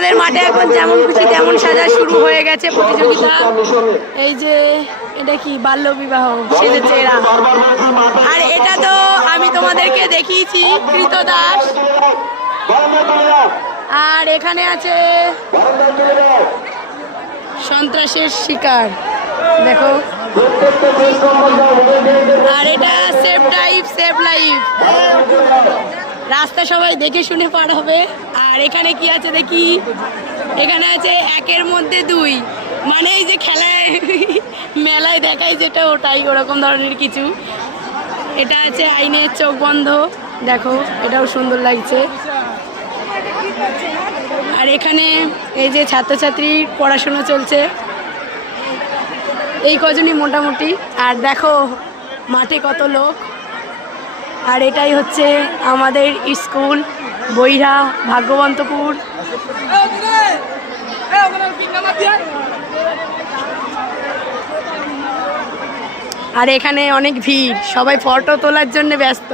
আমাদের মাঠে এখন যেমন খুশি তেমন সাজা শুরু হয়ে গেছে প্রতিযোগিতা। এই যে এটা কি বাল্য বিবাহ সেজেছে এরা। আর এটা তো আমি তোমাদেরকে দেখিয়েছি কৃতদাস। আর এখানে আছে সন্ত্রাসের শিকার, দেখো। আর এটা সেফ ড্রাইভ সেফ লাইফ, রাস্তা সবাই দেখে শুনে পার হবে। আর এখানে কি আছে দেখি, এখানে আছে 1-এর মধ্যে 2, মানে এই যে খেলায় মেলায় দেখায় যেটা ওটাই, ওরকম ধরনের কিছু। এটা আছে আইনের চোখ বন্ধ, দেখো এটাও সুন্দর লাগছে। আর এখানে এই যে ছাত্রছাত্রীর পড়াশোনা চলছে, এই কজনই মোটামুটি। আর দেখো মাঠে কত লোক। আর এটাই হচ্ছে আমাদের স্কুল বৈরা ভাগ্যবন্তপুর। আর এখানে অনেক ভিড়, সবাই ফটো তোলার জন্য ব্যস্ত।